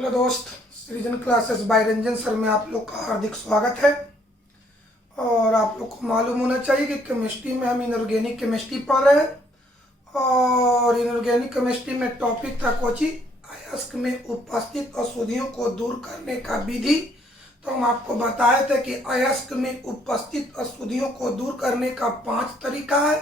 Hello दोस्त, सृजन classes bye Ranjan sir में आप लोग का हार्दिक स्वागत है। और आप लोग को मालूम होना चाहिए कि केमिस्ट्री में हम इनऑर्गेनिक केमिस्ट्री पढ़ रहे हैं। और इनऑर्गेनिक केमिस्ट्री में टॉपिक था कोची अयस्क में उपस्थित अशुद्धियों को दूर करने का विधि। तो हम आपको बताए थे कि अयस्क में उपस्थित अशुद्धियों को दूर करने का 5 तरीका है,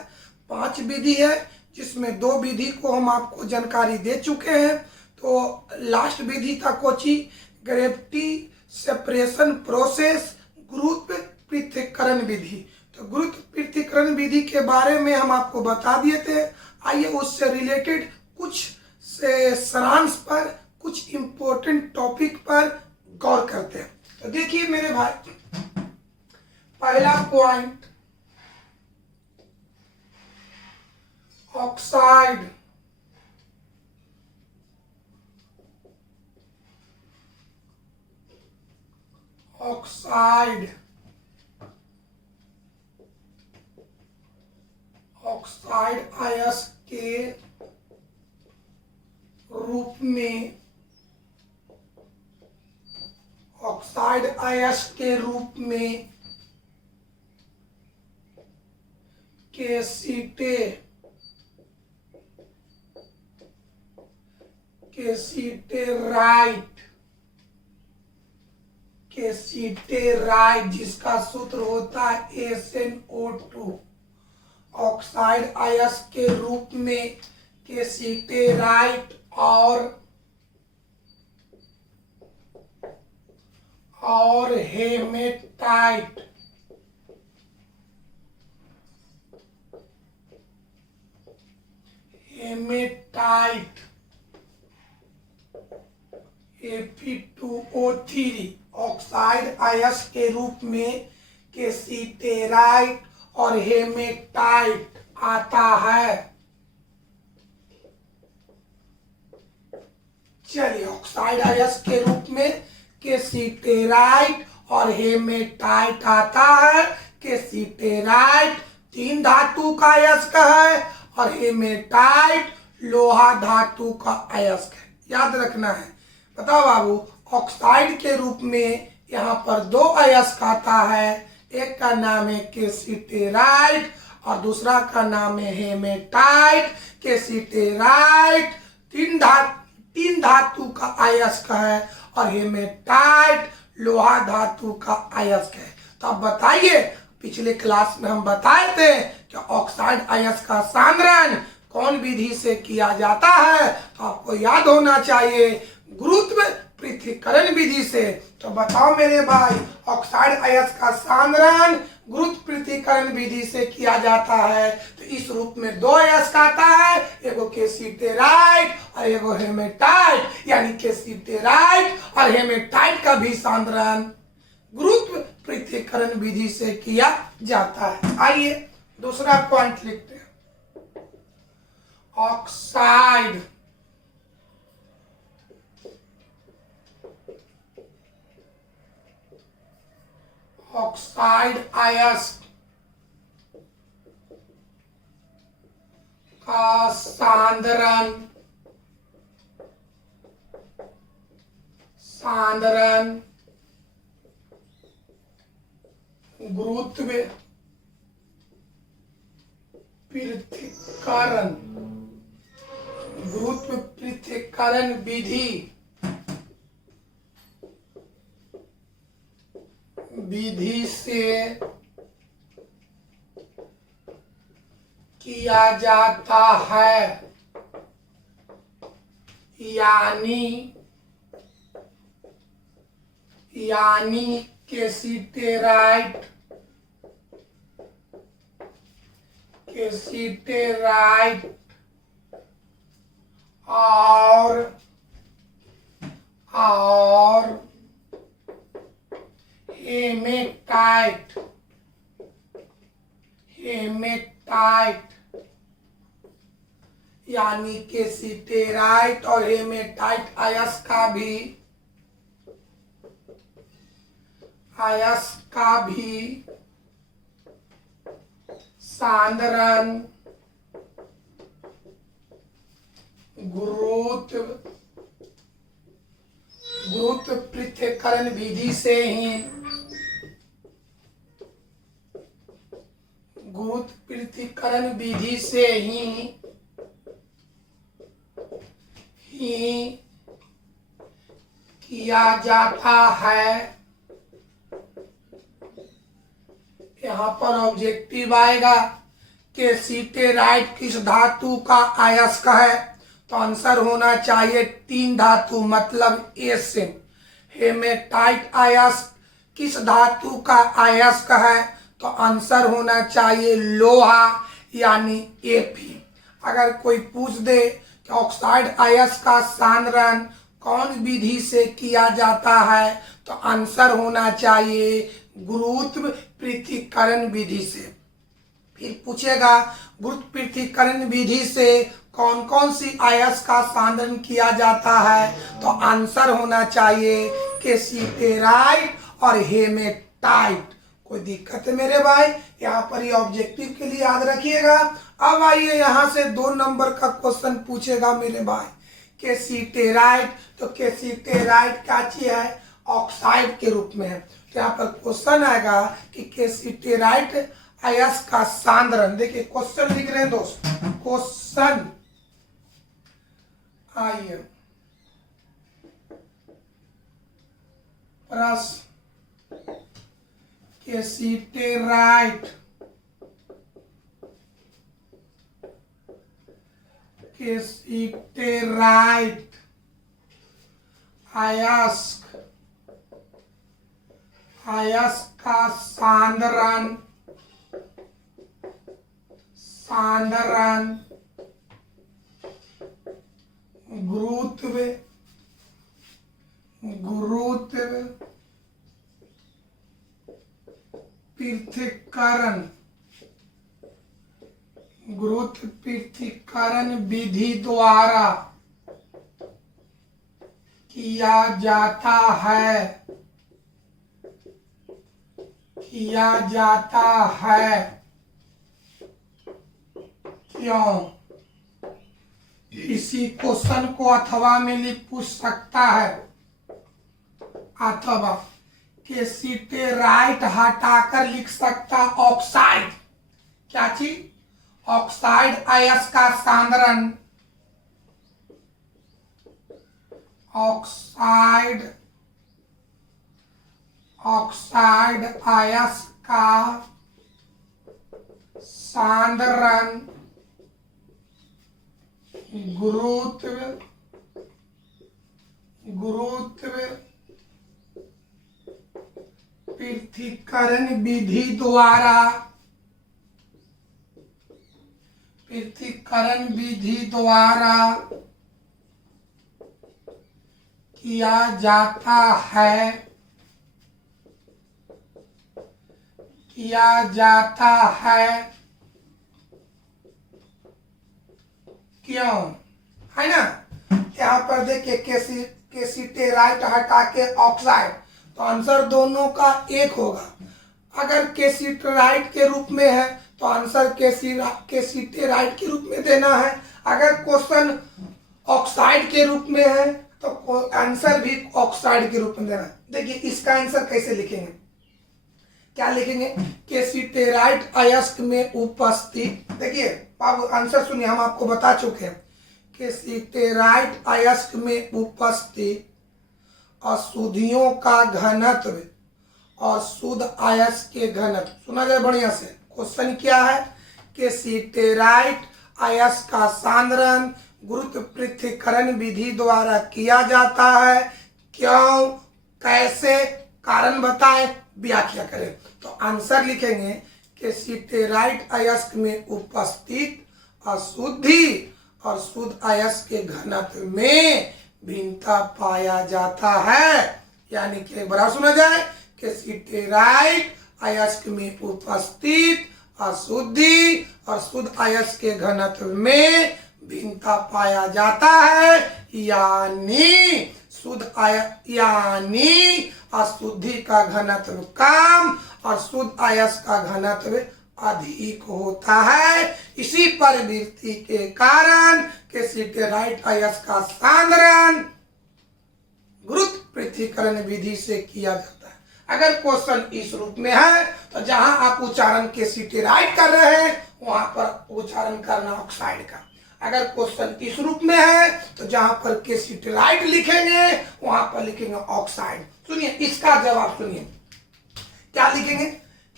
5 विधि है, जिसमें 2 विधि को हम आपको जानकारी दे चुके हैं। तो लास्ट विधि था कोची ग्रेविटी सेपरेशन प्रोसेस, गुरुत्व पृथक्करण विधि। तो गुरुत्व पृथक्करण विधि के बारे में हम आपको बता दिए थे। आइए उससे रिलेटेड कुछ से सारांश पर, कुछ इंपॉर्टेंट टॉपिक पर गौर करते हैं। तो देखिए मेरे भाई, पहला पॉइंट, ऑक्साइड ऑक्साइड अयस्क के रूप में, ऑक्साइड अयस्क के रूप में केसिटेराइट जिसका सूत्र होता है SnO2, ऑक्साइड अयस्क के रूप में केसिटेराइट और हेमेटाइट Fe2O3 ऑक्साइड अयस्क के रूप में केसिटेराइट और हेमेटाइट आता है। चलिए, ऑक्साइड अयस्क के रूप में केसिटेराइट और हेमेटाइट आता है। केसिटेराइट 3 धातु का अयस्क है और हेमेटाइट लोहा धातु का अयस्क है। याद रखना है। बताओ बाबू, ऑक्साइड के रूप में यहाँ पर 2 अयस्क आता है। एक का नाम है केसिटेराइट और दूसरा का नाम है हेमेटाइट। केसिटेराइट 3 धातु का अयस्क है और हेमेटाइट लोहा धातु का अयस्क है। तो अब बताइए, पिछले क्लास में हम बताए थे कि ऑक्साइड अयस्क का सांद्रण कौन विधि से किया जाता है। तो आपको याद होना चाहिए, गुरुत्व पृथक्करण विधि से। तो बताओ मेरे भाई, ऑक्साइड अयस्क का सांद्रण गुरुत्व पृथक्करण विधि से किया जाता है। तो इस रूप में 2 अयस्क आता है, एगो केसिटेराइट और एगो हेमेटाइट। यानी केसिटेराइट और हेमेटाइट का भी सांद्रण गुरुत्व पृथक्करण विधि से किया जाता है। आइए दूसरा पॉइंट लिखते हैं। ऑक्साइड अयस्क का सांद्रण गुरुत्व पृथक्करण विधि से किया जाता है। यानी केसिटेराइट और हेमेटाइट यानी केसिटेराइट और हेमेटाइट अयस्क का भी सांद्रण गुरुत्व पृथक्करण विधि से ही गुरुत्व पृथक्करण विधि से ही किया जाता है। यहाँ पर ऑब्जेक्टिव आएगा कि सिटेराइट किस धातु का अयस्क है, तो आंसर होना चाहिए तीन धातु मतलब ए से। हेमेटाइट अयस्क किस धातु का अयस्क है, तो आंसर होना चाहिए लोहा यानी एफी। अगर कोई पूछ दे कि ऑक्साइड अयस्क का सांद्रण कौन विधि से किया जाता है, तो आंसर होना चाहिए गुरुत्व पृथक्करण विधि से। फिर पूछेगा गुरुत्व पृथक्करण विधि से कौन कौन सी अयस्क का सांद्रण किया जाता है, तो आंसर होना चाहिए कैल्सिटेराइट और हेमेटाइट। कोई दिक्कत है मेरे भाई? यहाँ पर ये ऑब्जेक्टिव के लिए याद रखिएगा। अब आइए यहाँ से 2 नंबर का क्वेश्चन पूछेगा मेरे भाई कैल्सिटेराइट। तो कैल्सिटेराइट क्या चीज है? ऑक्साइड के रूप में है। तो यहाँ पर क्वेश्चन आएगा कि कैल्सिटेराइट अयस्क का सांद्रण, देखिए क्वेश्चन लिख रहे हैं दोस्त, क्वेश्चन आइए प्रश्न कैल्सिटेराइट अयस्क का सांद्रण गुरुत्व पृथक्करण विधि द्वारा किया जाता है। क्यों? इसी क्वेश्चन को अथवा में पूछ सकता है। अथवा कैल्सिटेराइट हटाकर लिख सकता ऑक्साइड। क्या चीज? ऑक्साइड अयस्क का सांद्रण, ऑक्साइड अयस्क का सांद्रण गुरुत्व पृथक्करण विधि द्वारा किया जाता है। क्यों? है ना? यहाँ पर देखिए कैल्सिटेराइट हटा के ऑक्साइड, तो आंसर दोनों का एक होगा। अगर कैल्सिटेराइट के रूप में है तो आंसर कैल्सिटेराइट के रूप में देना है। अगर क्वेश्चन ऑक्साइड के रूप में है तो आंसर भी ऑक्साइड के रूप में देना है। देखिए इसका आंसर कैसे लिखेंगे, क्या लिखेंगे? कैल्सिटेराइट अयस्क में उपस्थित, देखिए बाबू आंसर सुनिए, हम आपको बता चुके हैं। कैल्सिटेराइट अयस्क में उपस्थित अशुद्धियों का घनत्व और शुद्ध अयस्क के घनत्व, सुना जाए बढ़िया से। क्वेश्चन क्या है? कैल्सिटेराइट अयस्क का सांद्रण गुरुत्व पृथक्करण विधि द्वारा किया जाता है। क्यों, कैसे, कारण बताएं, व्याख्या करें। तो आंसर लिखेंगे कैल्सिटेराइट अयस्क में उपस्थित अशुद्धि और शुद्ध अयस्क के घनत्व में भिन्नता पाया जाता है। यानी कि एक बार सुना जाए, कैल्सिटेराइट अयस्क में उपस्थित अशुद्धि और शुद्ध अयस्क के घनत्व में भिन्नता पाया जाता है। यानी अशुद्धि का घनत्व कम और शुद्ध अयस्क का घनत्व अधिक होता है। इसी प्रवृत्ति के कारण कैल्सिटेराइट अयस्क का सांद्रण गुरुत्व पृथक्करण विधि से किया जाता है। अगर क्वेश्चन इस रूप में है तो जहां आप उच्चारण केसिटेराइट कर रहे हैं वहां पर उच्चारण करना ऑक्साइड का। अगर क्वेश्चन इस रूप में है तो जहां पर केसिटेराइट लिखेंगे वहां पर लिखेंगे ऑक्साइड। सुनिए इसका जवाब सुनिए, क्या लिखेंगे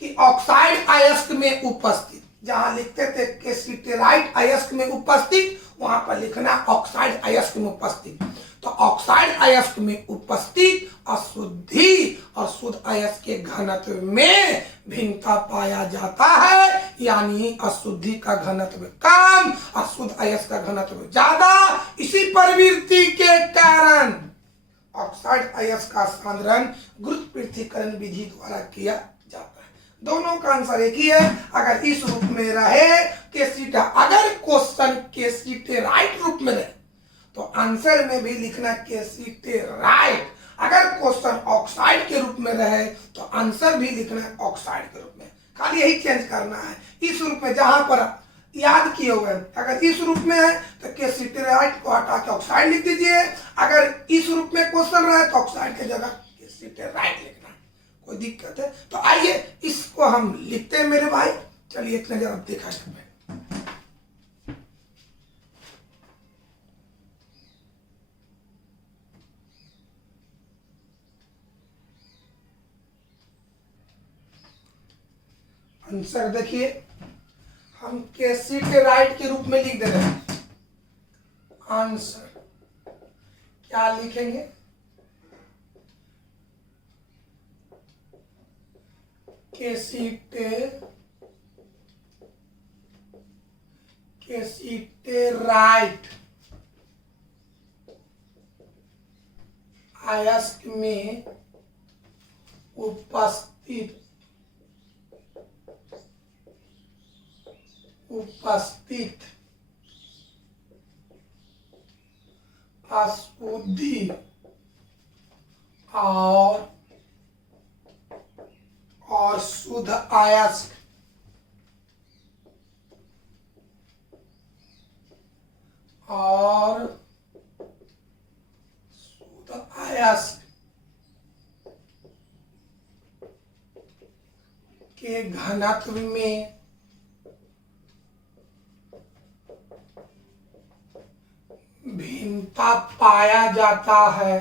कि ऑक्साइड अयस्क में उपस्थित, जहां लिखते थे केसिटेराइट अयस्क में उपस्थित वहां पर लिखना ऑक्साइड अयस्क में उपस्थित। तो ऑक्साइड अयस्क में उपस्थित अशुद्धि और शुद्ध अयस्क के घनत्व में भिन्नता पाया जाता है, यानी अशुद्धि का घनत्व कम और शुद्ध अयस्क का घनत्व ज्यादा। इसी प्रवृत्ति के कारण ऑक्साइड अयस्क का सांद्रण गुरुत्व पृथक्करण विधि द्वारा किया जाता है। दोनों का आंसर एक ही है। अगर इस रूप में रहे अगर क्वेश्चन केसिटेराइट रूप में रहे तो आंसर में भी लिखना केसिटेराइट। अगर क्वेश्चन ऑक्साइड के रूप में रहे तो आंसर भी लिखना है ऑक्साइड के रूप में, खाली यही चेंज करना है। इस रूप में जहां पर याद किए हुए हैं, अगर इस रूप में है तो केसिटेराइट को हटा के ऑक्साइड लिख दीजिए। अगर इस रूप में क्वेश्चन रहे तो ऑक्साइड की जगह केसिटेराइट लिखना है। कोई दिक्कत है तो आइए इसको हम लिखते हैं मेरे भाई। चलिए एक नजर अब देखा जाए। आंसर देखिए हम केसिटेराइट के रूप में लिख दे रहे हैं। आंसर क्या लिखेंगे, केसिटेराइट अयस्क में उपस्थित अशुद्धि और शुद्ध अयस्क के घनत्व में भिन्नता पाया जाता है,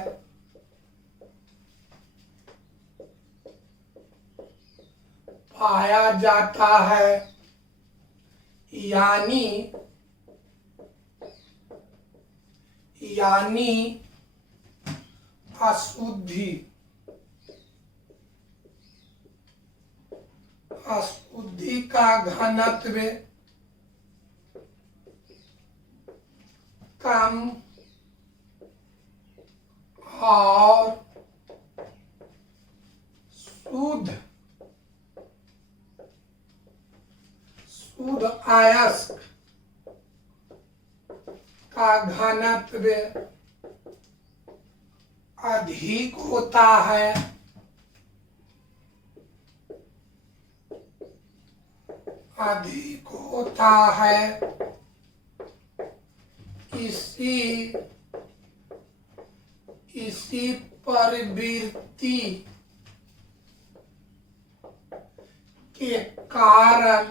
यानी अशुद्धि का घनत्व कम और शुद्ध अयस्क का घनत्व अधिक होता है। इसी प्रवृत्ति के कारण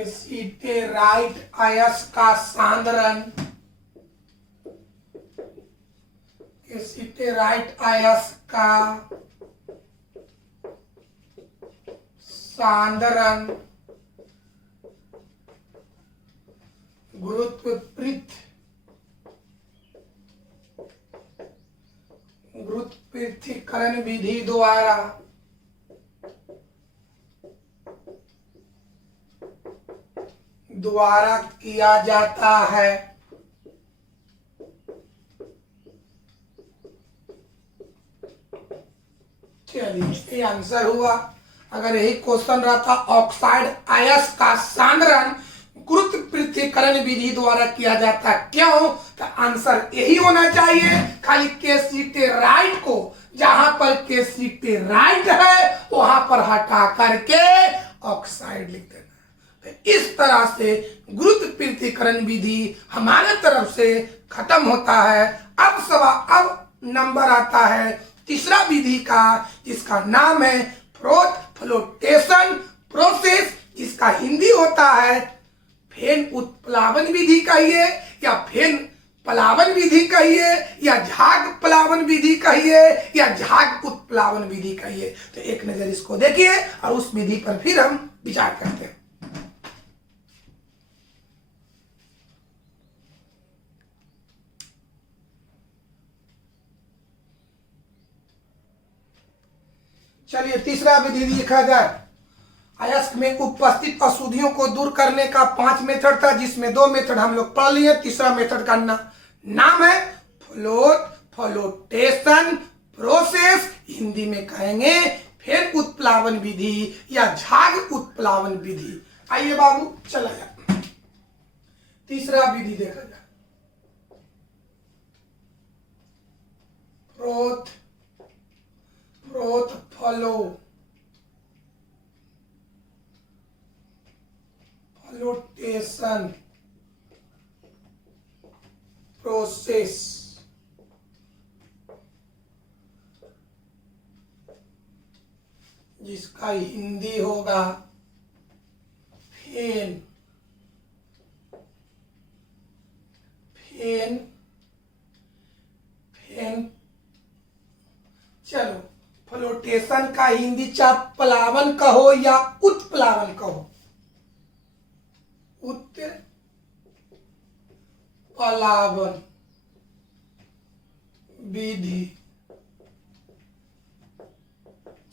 केसिटेराइट अयस्क का सांद्रण गुरुत्व पृथक्करण विधि द्वारा किया जाता है। चलिए ये आंसर हुआ। अगर यही क्वेश्चन रहता ऑक्साइड अयस्क का सांद्रण गुरुत्व पृथक्करण विधि द्वारा किया जाता क्यों, तो आंसर यही होना चाहिए। खाली केसिटेराइट को जहां पर केसिटेराइट है वहां पर हटा करके ऑक्साइड लिख देना। तो इस तरह से गुरुत्व पृथक्करण विधि हमारे तरफ से खत्म होता है। अब नंबर आता है तीसरा विधि का, जिसका नाम है फ्लोटेशन प्रोसेस, जिसका हिंदी होता है फेन उत्प्लावन विधि कहिए या फेन प्लावन विधि कहिए या झाग प्लावन विधि कहिए या झाग उत्प्लावन विधि कहिए। तो एक नजर इसको देखिए और उस विधि पर फिर हम विचार करते हैं। चलिए तीसरा विधि देखा जाए। अयस्क में उपस्थित अशुद्धियों को दूर करने का 5 मेथड था, जिसमें 2 मेथड हम लोग पढ़ लिए। तीसरा मेथड का नाम है फ्लोटेशन प्रोसेस, हिंदी में कहेंगे फेन उत्प्लावन विधि या झाग उत्प्लावन विधि। आइए बाबू चला जाए, तीसरा विधि देखा जाए। फ्लोटेशन प्रोसेस, जिसका हिंदी होगा फेन चलो फ्लोटेशन का हिंदी चाहे प्लावन कहो या उत्प्लावन कहो, उत्प्लावन विधि।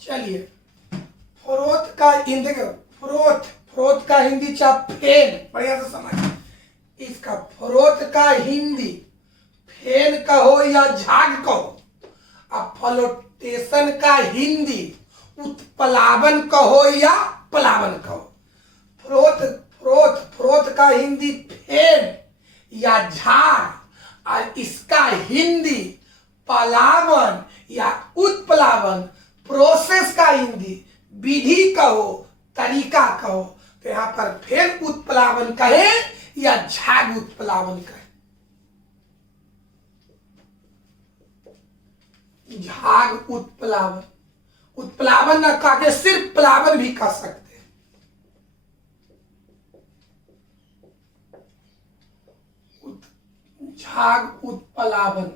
चलिए फ्रोत का हिंदी, फ्रोत का हिंदी चाहे फेन, बढ़िया से समझ, इसका फ्रोत का हिंदी फेन कहो या झाग कहो। अब फ्लोटेशन का हिंदी उत्प्लावन कहो या प्लावन कहो। फ्रोत का हिंदी फेन या झाग और इसका हिंदी प्लावन या उत्प्लावन। प्रोसेस का हिंदी विधि कहो, तरीका कहो। तो यहां पर फेन उत्प्लावन कहे या झाग उत्प्लावन कहे। झाग उत्प्लावन, उत्प्लावन न कह के सिर्फ प्लावन भी कह सकते हैं। झाग उत्प्लावन।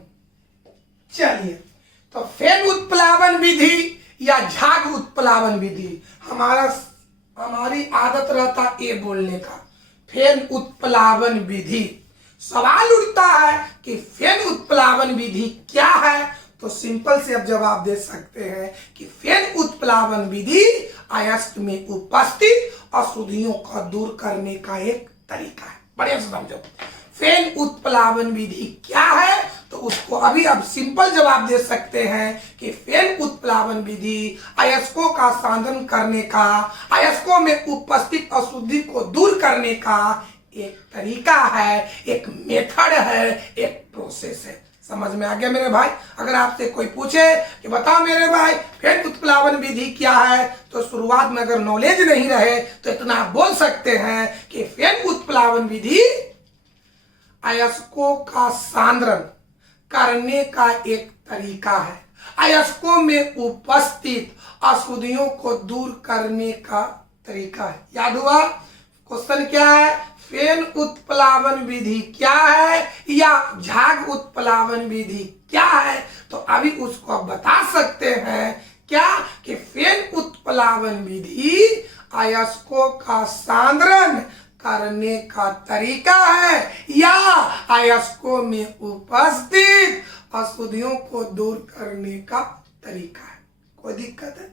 चलिए तो फेन उत्प्लावन विधि या झाग उत्प्लावन विधि, हमारी आदत रहता ये बोलने का, फेन उत्प्लावन विधि। सवाल उठता है कि फेन उत्प्लावन विधि क्या है, तो सिंपल से अब जवाब दे सकते हैं कि फेन उत्प्लावन विधि अयस्क में उपस्थित अशुद्धियों को दूर करने का एक तरीका है। बढ़िया से समझो फेन उत्प्लावन विधि क्या है, तो उसको अभी अब सिंपल जवाब दे सकते हैं कि फेन उत्प्लावन विधि अयस्कों का सांद्रण करने का, अयस्कों में उपस्थित अशुद्धि को दूर करने का एक तरीका है, एक मेथड है, एक प्रोसेस है। समझ में आ गया मेरे भाई? अगर आपसे कोई पूछे कि बताओ मेरे भाई फेन उत्प्लावन विधि क्या है, तो शुरुआत में अगर नॉलेज नहीं रहे तो इतना आप बोल सकते हैं कि फेन उत्प्लावन विधि अयस्कों का सांद्रण करने का एक तरीका है, अयस्कों में उपस्थित अशुद्धियों को दूर करने का तरीका है। याद हुआ? क्वेश्चन क्या है? फेन उत्प्लावन विधि क्या है या झाग उत्प्लावन विधि क्या है? तो अभी उसको आप बता सकते हैं क्या कि फेन उत्प्लावन विधि अयस्कों का सांद्रण करने का तरीका है या अयस्कों में उपस्थित अशुद्धियों को दूर करने का तरीका है। कोई दिक्कत है?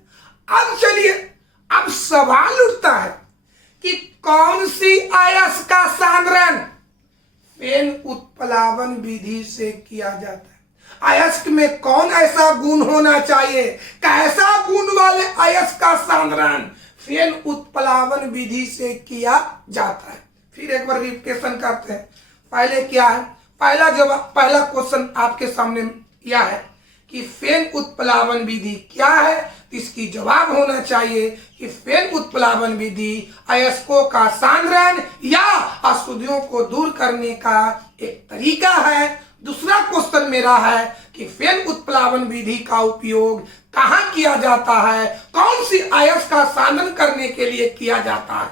अब चलिए, अब सवाल उठता है कि कौन सी अयस्क का सांद्रण फेन उत्प्लावन विधि से किया जाता है। अयस्क में कौन ऐसा गुण होना चाहिए, कैसा गुण वाले अयस्क का सांद्रण फेन उत्प्लावन विधि से किया जाता है। फिर एक बार रिपीटेशन करते हैं। पहले क्या है? पहला क्वेश्चन आपके सामने यह है कि फेन उत्प्लावन विधि क्या है, तो इसकी जवाब होना चाहिए कि फेन उत्प्लावन विधि अयस्कों का सांद्रण या अशुद्धियों को दूर करने का एक तरीका है। दूसरा क्वेश्चन मेरा है कि फेन उत्प्लावन विधि का उपयोग कहाँ किया जाता है, कौन सी अयस्क का सांद्रण करने के लिए किया जाता है।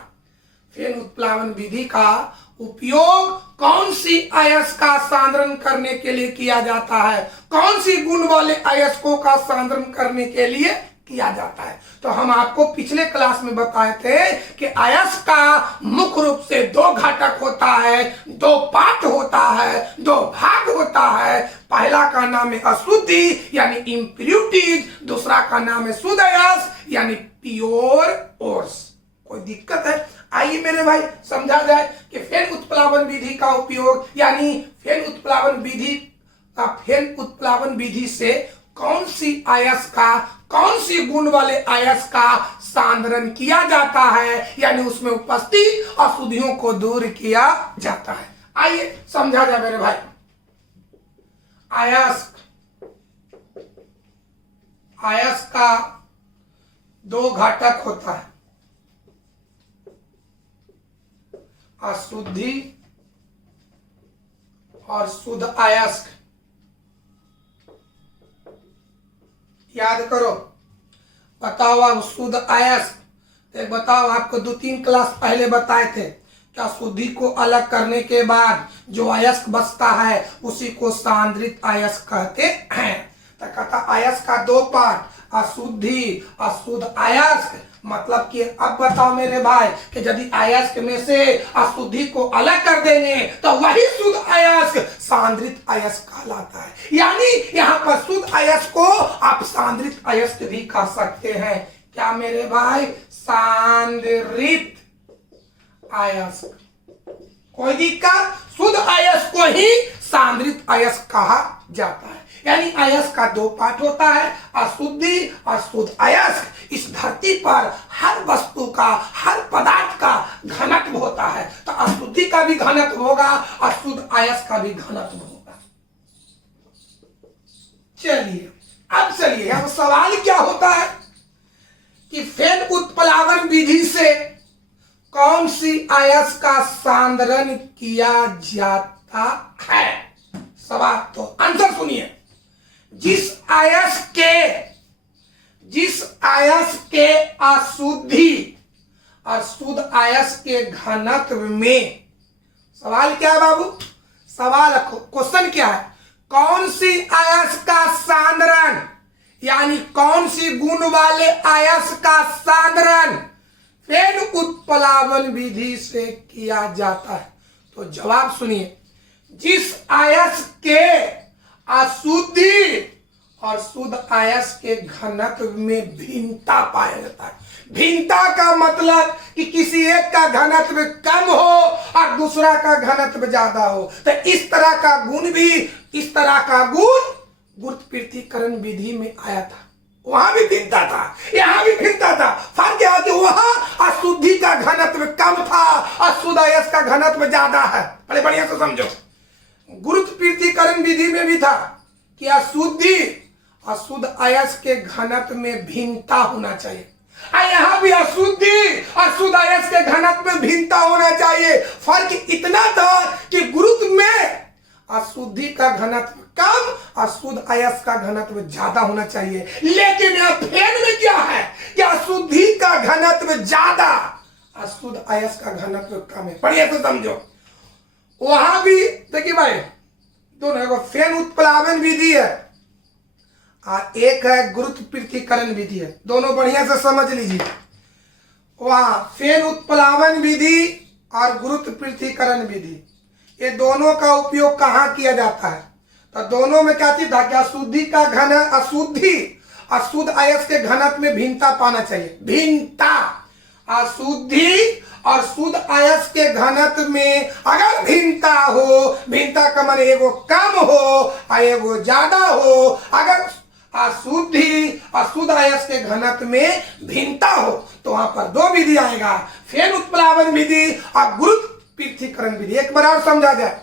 फेन उत्प्लावन विधि का उपयोग कौन सी अयस्क का सांद्रण करने के लिए किया जाता है, कौन सी गुण वाले अयस्कों का सांद्रण करने के लिए किया जाता है। तो हम आपको पिछले क्लास में बताए थे कि अयस्क का मुख्य रूप से दो घटक होता है, दो पार्ट होता है, दो भाग होता है। पहला का नाम है अशुद्धि यानी इम्प्यूरिटीज, दूसरा का नाम है शुद्ध अयस्क यानी प्योर ओर्स। कोई दिक्कत है? आइए मेरे भाई समझा जाए कि फेन उत्प्लावन विधि का उपयोग यानी फेन उत्प्लावन विधि से कौन सी अयस्क का, कौन सी गुण वाले अयस्क का सांद्रण किया जाता है यानी उसमें उपस्थित अशुद्धियों को दूर किया जाता है। आइए समझा जाए मेरे भाई। अयस्क का दो घटक होता है, अशुद्धि और शुद्ध अयस्क। याद करो, बताओ अब शुद्ध अयस्क। एक बताओ, आपको 2-3 क्लास पहले बताए थे कि अशुद्धि को अलग करने के बाद जो अयस्क बचता है उसी को सांद्रित अयस्क कहते हैं। तो कहता अयस्क का दो पार्ट, अशुद्धि अशुद्ध अयस्क। मतलब कि अब बताओ मेरे भाई कि यदि अयस्क में से अशुद्धि को अलग कर देंगे तो वही शुद्ध अयस्क सांद्रित अयस्क कहलाता है। यानी यहाँ पर शुद्ध अयस्क को आप सांद्रित अयस्क भी कह सकते हैं। क्या मेरे भाई? सांद्रित अयस्क। कोई दिक्कत? शुद्ध अयस्क को ही सांद्रित अयस्क कहा जाता है। यानी अयस्क का दो पार्ट होता है, अशुद्धि और शुद्ध अयस्क। इस धरती पर हर वस्तु का, हर पदार्थ का घनत्व होता है, तो अशुद्धि का भी घनत्व होगा और शुद्ध अयस्क का भी घनत्व होगा। चलिए अब सवाल क्या होता है कि फेन उत्प्लावन विधि से कौन सी अयस्क का सांद्रण किया जाता है। सवाल तो आंसर सुनिए। जिस अयस्क के अशुद्धि और शुद्ध अयस्क के घनत्व में, सवाल क्या है बाबू? सवाल क्वेश्चन क्या है? कौन सी अयस्क का सांद्रण यानी कौन सी गुण वाले अयस्क का सांद्रण फेन उत्प्लावन विधि से किया जाता है। तो जवाब सुनिए। जिस अयस्क के अशुद्धि और शुद्ध अयस्क के घनत्व में भिन्नता पाया जाता है। भिन्नता का मतलब कि किसी एक का घनत्व कम हो और दूसरा का घनत्व ज्यादा हो। तो इस तरह का गुण गुरुत्व पृथक्करण विधि में आया था। वहां भी भिन्नता था, यहां भी भिन्नता था। फर्क क्या है कि वहां अशुद्धि का घनत्व कम था और शुद्ध अयस्क का घनत्व ज्यादा है। बड़े बढ़िया से समझो। गुरुत्व पृथक्करण विधि में भी था कि अशुद्धि और शुद्ध अयस्क के घनत्व में भिन्नता होना चाहिए। यहाँ भी अशुद्धि और शुद्ध अयस्क के घनत्व में भिन्नता होना चाहिए। फर्क इतना था कि गुरुत्व में अशुद्धि का घनत्व कम और शुद्ध अयस्क का घनत्व ज्यादा होना चाहिए। लेकिन यहाँ फेन में क्या है कि अशुद्धि का घनत्व ज्यादा और शुद्ध अयस्क का घनत्व कम है। बढ़िया से समझो। वहां भी देखिए भाई, दोनों फेन उत्प्लावन विधि है और एक है गुरुत्व पृथक्करण विधि है। दोनों बढ़िया से समझ लीजिए। वहां फेन उत्प्लावन विधि और गुरुत्व पृथक्करण विधि, ये दोनों का उपयोग कहाँ किया जाता है? तो दोनों में क्या चीज था कि अशुद्धि का घन, अशुद्धि और शुद्ध अयस्क के घनत्व में भिन्नता पाना चाहिए। भिन्नता, अशुद्धि और शुद्ध अयस्क के घनत्व में अगर भिन्नता हो, भिन्नता का माने एगो कम हो और एगो ज्यादा हो, अगर अशुद्धि और शुद्ध अयस्क के घनत्व में भिन्नता हो तो वहां पर दो विधि आएगा, फेन उत्प्लावन विधि और गुरुत्व पृथक्करण विधि। एक बार और समझा जाए।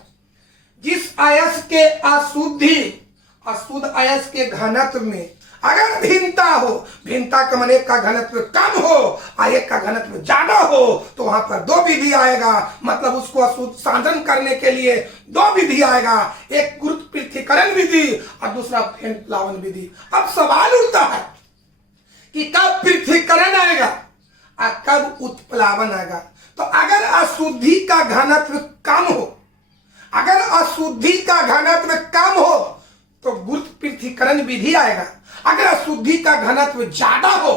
जिस अयस्क के अशुद्धि और शुद्ध अयस्क के घनत्व में अगर भिन्नता हो, भिन्नता का मन एक का घनत्व कम हो और एक का घनत्व ज्यादा हो तो वहां पर दो विधि आएगा, मतलब उसको साधन करने के लिए दो विधि आएगा, एक गुरुत्व पृथक्करण विधि और दूसरा फेन प्लावन विधि। अब सवाल उठता है कि कब पृथक्करण आएगा और कब उत्प्लावन आएगा। तो अगर अशुद्धि का घनत्व कम हो, अगर अशुद्धि का घनत्व कम हो तो गुरुत्व पृथक्करण विधि आएगा, अगर अशुद्धि का घनत्व ज्यादा हो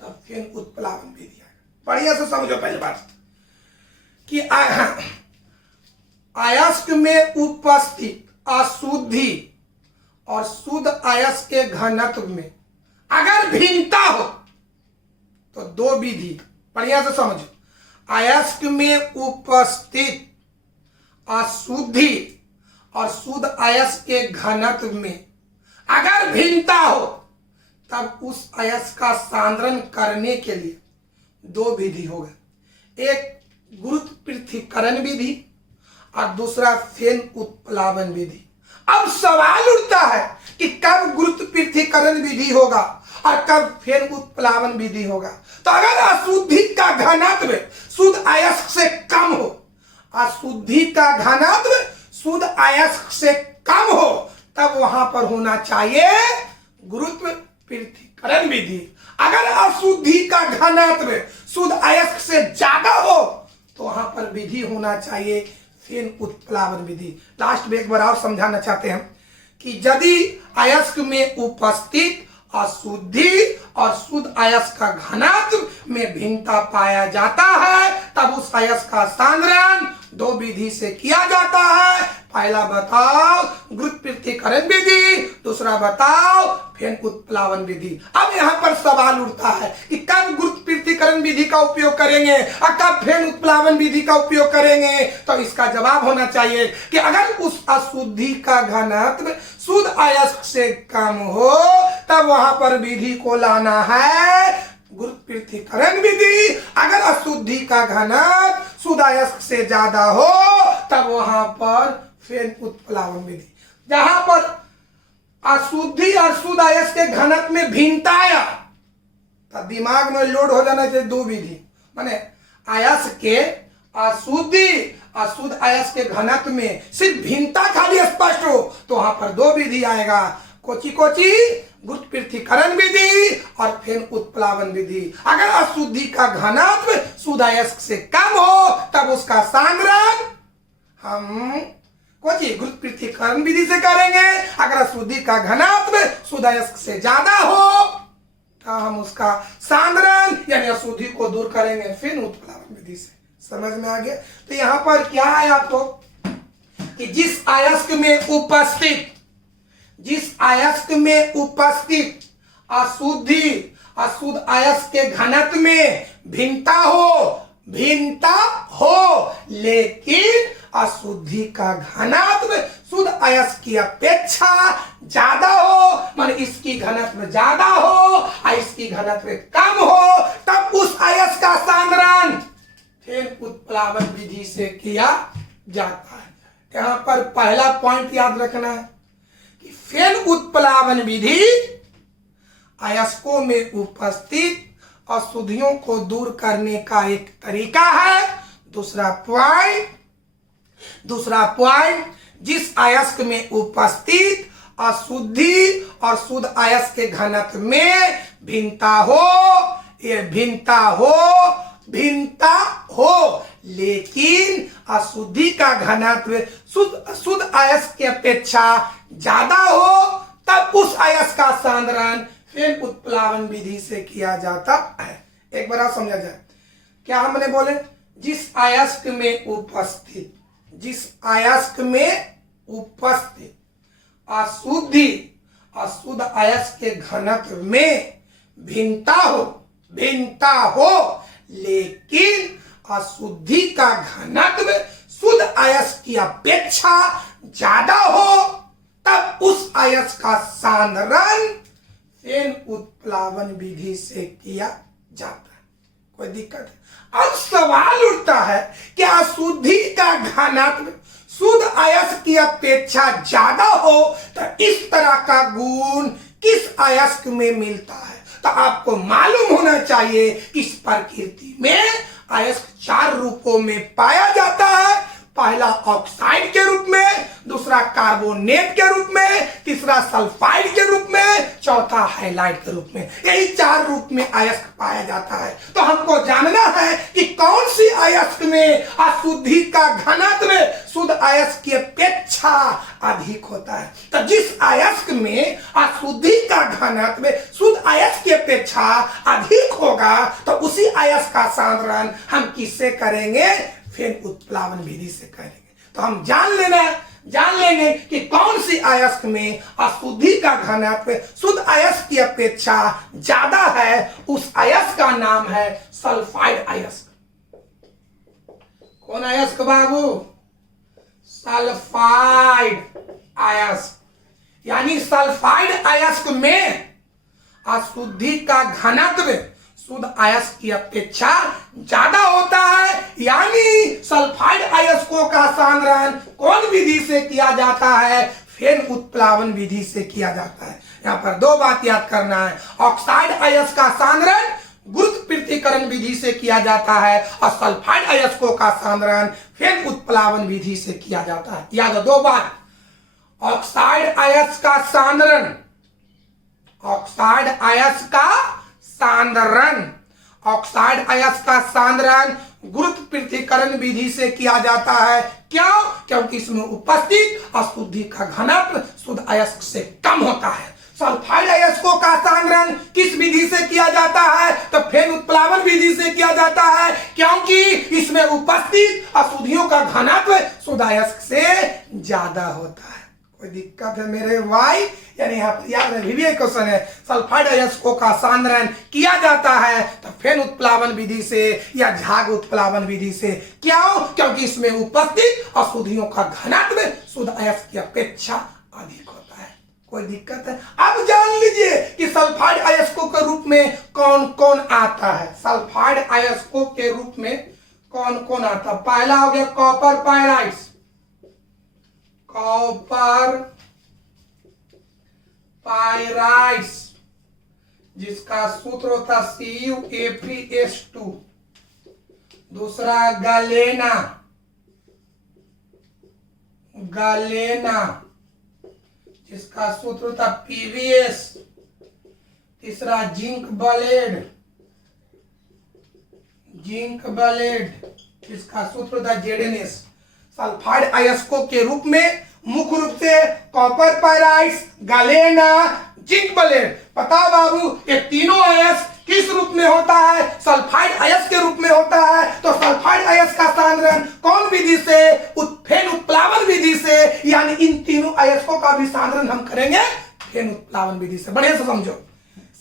तब फिर उत्प्लावन विधि आएगा। बढ़िया से समझो पहले बात कि अयस्क में उपस्थित अशुद्धि और शुद्ध अयस्क के घनत्व में अगर भिन्नता हो तो दो विधि, बढ़िया से समझो, अयस्क में उपस्थित अशुद्धि और शुद्ध अयस्क के घनत्व में अगर भिन्नता हो तब उस अयस्क का सांद्रण करने के लिए दो विधि होगा, एक गुरुत्व पृथक्करण विधि और दूसरा फेन उत्प्लावन विधि। अब सवाल उठता है कि कब गुरुत्व पृथक्करण विधि होगा और कब फेन उत्प्लावन विधि होगा। तो अगर अशुद्धि का घनत्व शुद्ध अयस्क से कम हो, अशुद्धि का घनत्व शुद्ध अयस्क से कम हो तब वहां पर होना चाहिए गुरुत्व पृथक्करण विधि। अगर अशुद्धि का घनत्व शुद्ध अयस्क से ज्यादा हो तो वहां पर विधि होना चाहिए फेन उत्प्लावन विधि। लास्ट में एक बार और समझाना चाहते हैं कि यदि अयस्क में उपस्थित अशुद्धि और शुद्ध अयस्क का घनत्व में भिन्नता पाया जाता है तब उस अयस्क का सांद्रण दो विधि से किया जाता है। पहला बताओ गुरुत्व पृथक्करण विधि, दूसरा बताओ फेन उत्प्लावन विधि। अब यहाँ पर सवाल उठता है कि कब गुरुत्व पृथक्करण विधि का उपयोग करेंगे और कब फेन उत्प्लावन विधि का उपयोग करेंगे। तो इसका जवाब होना चाहिए कि अगर उस अशुद्धि का घनत्व शुद्ध अयस्क से कम हो तब वहां पर विधि को लाना है गुरुत्व पृथक्करण विधि। अगर अशुद्धि का घनत्व शुद्ध अयस्क से ज्यादा हो तब वहां पर फेन उत्प्लावन विधि। जहां पर अशुद्धि और शुद्ध अयस्क के घनत्व में भिन्नता आया तो दिमाग में लोड हो जाना चाहिए दो विधि, माने अयस्क के अशुद्धि अशुद्ध अयस्क के घनत्व में सिर्फ भिन्नता खाली स्पष्ट हो तो वहां पर दो विधि आएगा, कोची कोची गुरुत्व पृथक्करण विधि और फेन उत्प्लावन विधि। अगर अशुद्धि का घनत्व शुद्ध अयस्क से कम हो तब उसका सांद्रण हम कोची गुरुत्व पृथक्करण विधि से करेंगे, अगर अशुद्धि का घनत्व शुद्ध अयस्क से ज्यादा हो तो हम उसका सांद्रण यानी अशुद्धि को दूर करेंगे फेन उत्प्लावन विधि से। समझ में आ गया। तो यहां पर क्या है आपको कि जिस अयस्क में उपस्थित अशुद्धि अशुद्ध अयस्क के घनत्व में भिन्नता हो लेकिन अशुद्धि का घनत्व शुद्ध अयस्क की अपेक्षा ज्यादा हो, मान इसकी घनत्व ज्यादा हो और इसकी घनत्व कम हो तब उस अयस्क का सांद्रण फेन उत्प्लावन विधि से किया जाता है। यहां पर पहला पॉइंट याद रखना है कि फेन उत्प्लावन विधि अयस्कों में उपस्थित अशुद्धियों को दूर करने का एक तरीका है। दूसरा पॉइंट जिस अयस्क में उपस्थित अशुद्धि और शुद्ध अयस्क के घनत्व में भिन्नता हो लेकिन अशुद्धि का घनत्व शुद्ध अयस्क की अपेक्षा ज्यादा हो तब उस अयस्क का सांद्रण फेन उत्प्लावन विधि से किया जाता है। एक बार और समझा जाए, क्या हमने बोले जिस अयस्क में उपस्थित अशुद्धि अशुद्ध अयस्क के घनत्व में भिन्नता हो लेकिन अशुद्धि का घनत्व शुद्ध अयस्क की अपेक्षा ज्यादा हो तब उस अयस्क का सांद्रण फेन उत्प्लावन विधि से किया जाता है। कोई दिक्कत है? अब सवाल उठता है कि अशुद्धि का घनत्व शुद्ध अयस्क की अपेक्षा ज्यादा हो तो इस तरह का गुण किस अयस्क में मिलता है? तो आपको मालूम होना चाहिए कि इस प्रकृति में अयस्क 4 रूपों में पाया जाता है। पहला ऑक्साइड के रूप में, दूसरा कार्बोनेट के रूप में, तीसरा सल्फाइड के रूप में, चौथा हैलाइड के रूप में। यही 4 रूप में अयस्क पाया जाता है। तो हमको जानना है कि कौन सी अयस्क में अशुद्धि का घनत्व शुद्ध अयस्क की अपेक्षा अधिक होता है। तो जिस अयस्क में अशुद्धि का घनत्व शुद्ध अयस्क की अपेक्षा अधिक होगा तो उसी अयस्क का सांद्रण हम किससे करेंगे? फेन उत्प्लावन विधि से करेंगे। तो हम जान लेंगे कि कौन सी अयस्क में अशुद्धि का घनत्व शुद्ध अयस्क की अपेक्षा ज्यादा है। उस अयस्क का नाम है सल्फाइड अयस्क। कौन अयस्क बाबू? सल्फाइड अयस्क। यानी सल्फाइड अयस्क में अशुद्धि का घनत्व शुद्ध अयस्क की अपेक्षा ज्यादा होता है। यानी सल्फाइड अयस्कों का सांद्रण कौन विधि से किया जाता है? फेन उत्प्लावन विधि से किया जाता है। यहाँ पर 2 बात याद करना है। ऑक्साइड अयस्क का सांद्रण गुरुत्व पृथक्करण विधि से किया जाता है और सल्फाइड अयस्कों का सांद्रण फेन उत्प्लावन विधि से किया जाता है। याद 2 बात। ऑक्साइड अयस्क का सांद्रण, ऑक्साइड अयस्क का सांद्रण, ऑक्साइड अयस्क का सांद्रण गुरुत्व पृथक्करण विधि से किया जाता है। क्यों? क्योंकि इसमें उपस्थित अशुद्धि का घनत्व शुद्ध अयस्क से कम होता है। सल्फाइड अयस्कों का सांद्रण किस विधि से किया जाता है? तो फेन उत्प्लावन विधि से किया जाता है, क्योंकि इसमें उपस्थित अशुद्धियों का घनत्व शुद्ध अयस्क से ज्यादा होता है। कोई दिक्कत है मेरे भाई? यानी यहाँ पर याद है, क्वेश्चन है। सल्फाइड अयस्कों का सांद्रण किया जाता है तो फेन उत्प्लावन विधि से या झाग उत्प्लावन विधि से। क्यों? क्योंकि इसमें उपस्थित अशुद्धियों का घनत्व शुद्ध अयस्क की अपेक्षा अधिक होता है। कोई दिक्कत है? अब जान लीजिए कि सल्फाइड अयस्कों के रूप में कौन कौन आता है। सल्फाइड अयस्कों के रूप में कौन कौन आता है? पहला हो गया कॉपर पायराइड्स, कॉपर पायराइड्स जिसका सूत्र होता CuApS2। दूसरा गलेना, गलेना जिसका सूत्र होता PbS। तीसरा जिंक बलेड, जिंक बलेड जिसका सूत्र होता ZnS। सल्फाइड अयस्कों के रूप में मुख्य रूप से copper pyrites, galena, zinc blade. पता बाबू ये तीनों अयस्क किस रूप में होता है? सल्फाइड अयस्क के रूप में होता है। तो सल्फाइड अयस्क का सांद्रण कौन विधि से? फेन उत्प्लावन विधि से। यानी इन तीनों अयस्कों का भी सांद्रण हम करेंगे फेन उत्प्लावन विधि से। बढ़िया से समझो,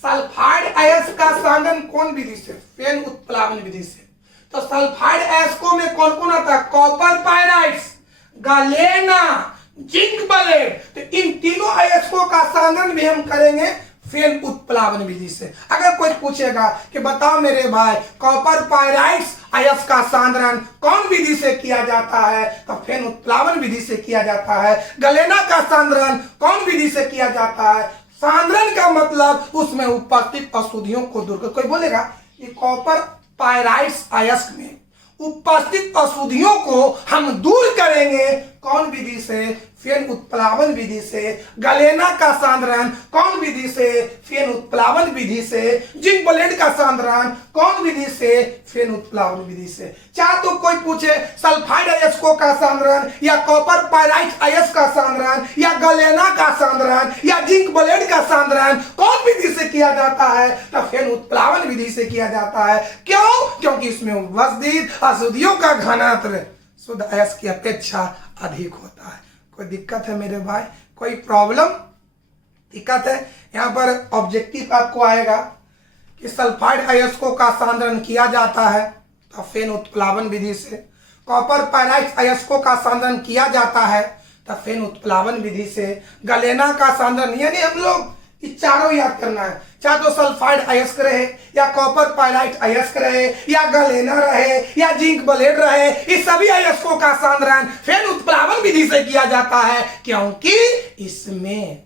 सल्फाइड अयस्क का सांद्रण कौन विधि से? फेन उत्प्लावन विधि से। तो सल्फाइड अयस्कों में कौन कौन आता है? Copper pyrites, galena, zinc blende. तो इन तीनों अयस्कों का सांद्रण भी हम करेंगे फेन उत्प्लावन विधि से। अगर कोई पूछेगा कि बताओ मेरे भाई कॉपर पायराइड्स अयस्क का सांद्रण कौन विधि से किया जाता है? तो फेन उत्प्लावन विधि से किया जाता है। गलेना का सांद्रण कौन विधि से किया जाता है? सांद्रण का मतलब उसमें उपस्थित अशुद्धियों को दूर कर। कोई बोलेगा कि कॉपर पायराइड्स अयस्क में उपस्थित अशुद्धियों को हम दूर करेंगे कौन विधि से? फेन उत्प्लावन विधि से। गलेना का सांद्रण कौन विधि से? फेन उत्प्लावन विधि से। जिंक बलेड का सांद्रण कौन विधि से? फेन उत्प्लावन विधि से। चाहे तो कोई पूछे सल्फाइड अयस्कों का सांद्रण या कॉपर पायराइड अयस्क का सांद्रण या गलेना का सांद्रण या जिंक बलेड का सांद्रण कौन विधि से किया जाता है? तो फेन उत्प्लावन विधि से किया जाता है। क्यों? क्योंकि इसमें उपस्थित अशुद्धियों का घनत्व शुद्ध अयस्क की अपेक्षा अधिक होता है। कोई दिक्कत है मेरे भाई? कोई प्रॉब्लम? दिक्कत है? यहाँ पर ऑब्जेक्टिव आपको आएगा कि सल्फाइड अयस्कों का सांद्रण किया जाता है तो फेन उत्प्लावन विधि से। कॉपर पायराइड अयस्कों का सांद्रण किया जाता है तो फेन उत्प्लावन विधि से। गलेना का सांद्रण, यानी हम लोग ये चारों याद करना है, चाहे तो सल्फाइड अयस्क रहे या कॉपर पायराइड अयस्क रहे या गलेना रहे या जिंक बलेड रहे, इस सभी अयस्कों का सांद्रण फेन उत्प्लावन विधि से किया जाता है। क्योंकि इसमें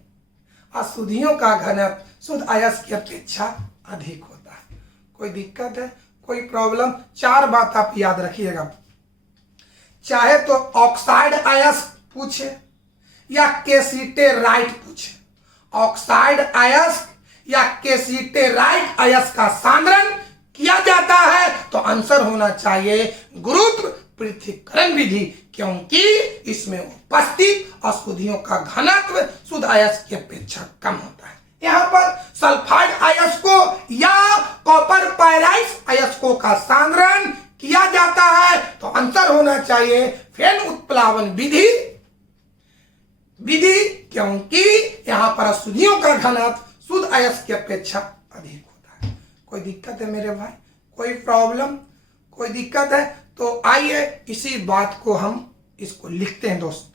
अशुद्धियों का घनत्व शुद्ध अयस्क की अपेक्षा अधिक होता है। कोई दिक्कत है, कोई प्रॉब्लम? 4 बात आप याद रखिएगा। चाहे तो ऑक्साइड अयस्क पूछे या केसिटेराइट पूछे, ऑक्साइड अयस्क या केसिटेराइट अयस्क का सांद्रण किया जाता है तो आंसर होना चाहिए गुरुत्व पृथक्करण विधि, क्योंकि इसमें उपस्थित अशुद्धियों का घनत्व शुद्ध अयस्क की अपेक्षा कम होता है। यहाँ पर सल्फाइड अयस्कों या कॉपर पायराइड्स अयस्कों का सांद्रण किया जाता है तो आंसर होना चाहिए फेन उत्प्लावन विधि, क्योंकि यहाँ पर अशुद्धियों का घनत्व शुद्ध अयस्क की अपेक्षा अधिक होता है। कोई दिक्कत है मेरे भाई? कोई प्रॉब्लम, कोई दिक्कत है? तो आइए इसी बात को हम इसको लिखते हैं दोस्त।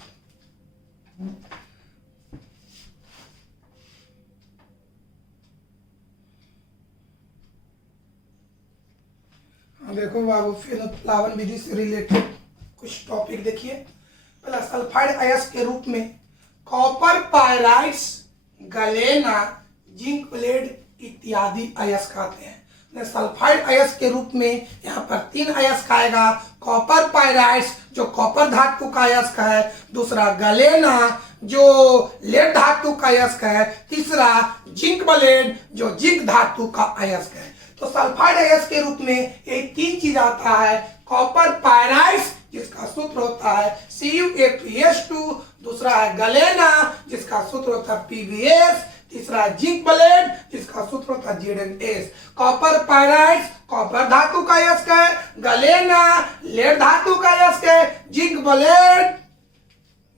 देखो बाबू, फेन उत्प्लावन विधि से रिलेटेड कुछ टॉपिक देखिए। पहला, सल्फाइड अयस्क के रूप में copper pyrites, galena, zinc played इत्यादि अयस्क आते हैं। सल्फाइड अयस्क के रूप में यहाँ पर 3 अयस्क आएगा। कॉपर पायराइड्स जो कॉपर धातु का अयस्क है, दूसरा गलेना जो लेड धातु का अयस्क है, तीसरा जिंक ब्लेड जो जिंक धातु का अयस्क है। तो सल्फाइड अयस्क के रूप में ये 3 चीज आता है। कॉपर पायराइड्स जिसका सूत्र होता है CuF2, दूसरा है गलेना जिसका सूत्र होता है PbS, तीसरा जिंक ब्लेड जिसका सूत्र होता है ZnS। कॉपर पायराइड्स कॉपर धातु का अयस्क है, गलेना लेड धातु का अयस्क है, जिंक ब्लेड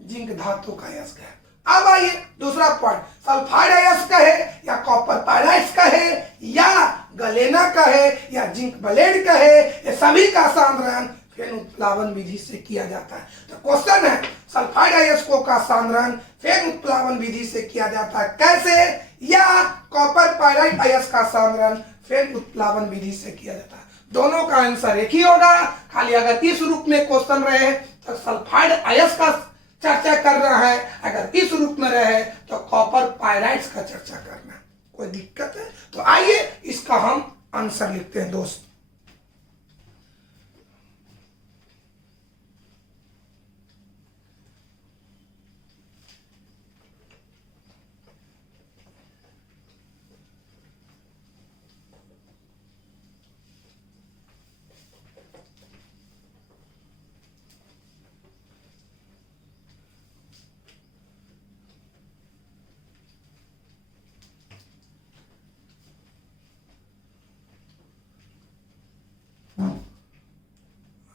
जिंक धातु का अयस्क है। अब आइए दूसरा पॉइंट, सल्फाइड अयस्क है या कॉपर पायराइड्स का है या गलेना का है या जिंक ब्लेड का है, ये सभी का सांद्रण फेन उत्प्लावन विधि से किया जाता है। तो क्वेश्चन है, सल्फाइड अयस्कों का सांद्रण फेन उत्प्लावन विधि से किया जाता है कैसे, या कॉपर पायराइड अयस्क का सांद्रण फेन उत्प्लावन विधि से किया जाता है? दोनों का आंसर एक ही होगा। खाली अगर इस रूप में क्वेश्चन रहे तो सल्फाइड अयस्क का चर्चा कर रहा है, अगर इस रूप में रहे तो कॉपर पायराइड्स का चर्चा करना। कोई दिक्कत है? तो आइए इसका हम आंसर लिखते हैं दोस्त।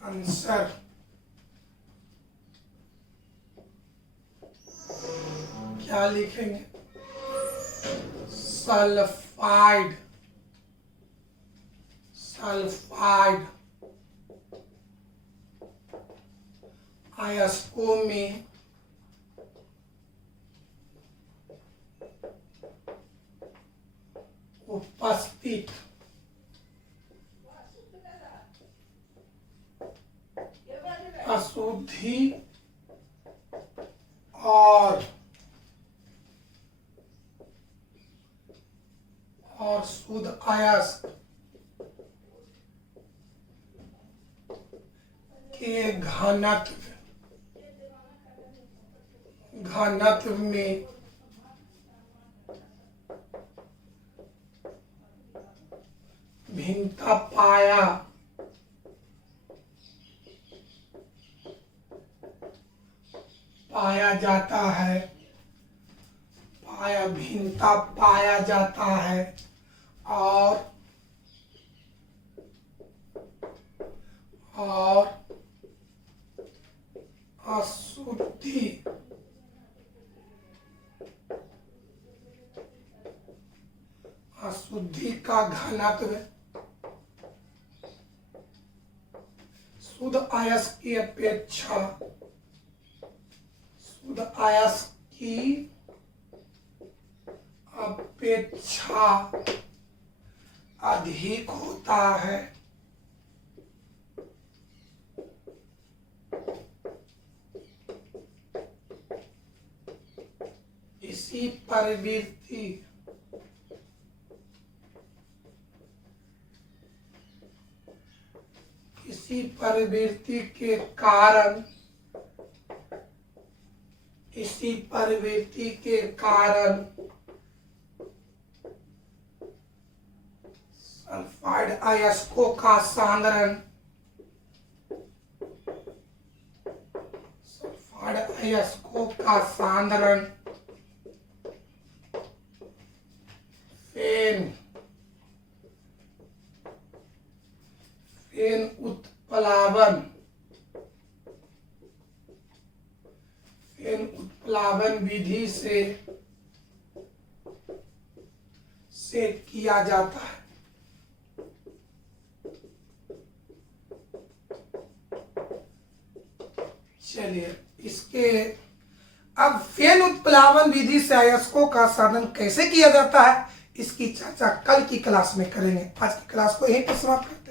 आंसर क्या लिखेंगे? सल्फाइड अयस्कों में उपस्थित अशुद्धि और शुद्ध अयस्क के घनत्व में भिन्नता पाया जाता है, भिन्नता पाया जाता है और अशुद्धि का घनत्व शुद्ध अयस्क की अपेक्षा अधिक होता है। किसी प्रवृत्ति के कारण सल्फाइड अयस्कों का सांद्रण फेन उत्प्लावन विधि से किया जाता है। चलिए इसके अब फेन उत्प्लावन विधि से अयस्कों का सांद्रण कैसे किया जाता है इसकी चर्चा कल की क्लास में करेंगे। आज की क्लास को यहीं पर समाप्त करते हैं।